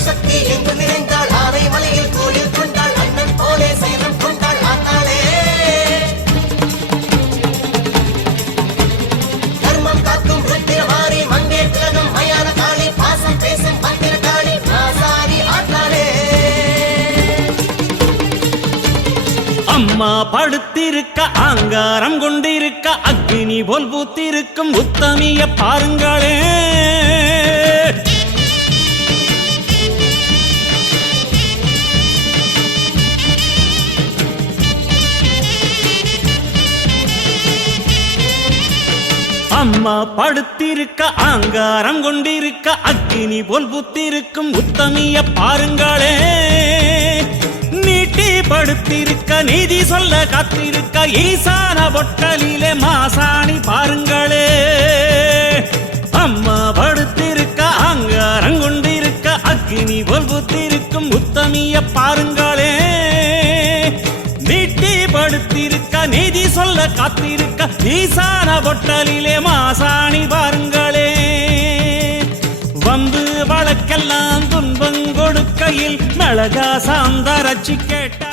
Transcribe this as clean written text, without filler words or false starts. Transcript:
சக்தி எங்கு நிறைந்தாள் ஆனை மலையில் கோயில் கொண்டாள் அண்ணன் போலே சைரம் கொண்டாள் ஆத்தாளே தர்மம் காக்கும் ருத்திரமாரி மங்கே திலகம் மயான காளி பாசம் பேசும் பத்திர காளி ராசாரி ஆத்தாளே அம்மா படுத்திருக்க ஆங்காரம் கொண்டிருக்க அக்னி போல் பூத்திருக்கும் உத்தமிய பாருங்களே அம்மா படுத்திருக்க ஆங்காரம் கொண்டிருக்க அக்னி போல் பூத்திருக்கும் உத்தமிய பாருங்களே நீட்டி படுத்திருக்க நீதி சொல்ல காத்திருக்க ஈசான பொட்டலிலே மாசாணி பாருங்களே அம்மா படுத்திருக்க அங்காரம் கொண்டிருக்க அக்னி போல் புத்திருக்கும் உத்தமிய பாருங்களே நீட்டி படுத்திருக்க நீதி சொல்ல காத்திருக்க ஈசான பொட்டலிலே மாசாணி பாருங்களே வம்பு வழக்கெல்லாம் துன்பம் கொடுக்கையில் மிளகா சாந்தரச்சி கேட்டா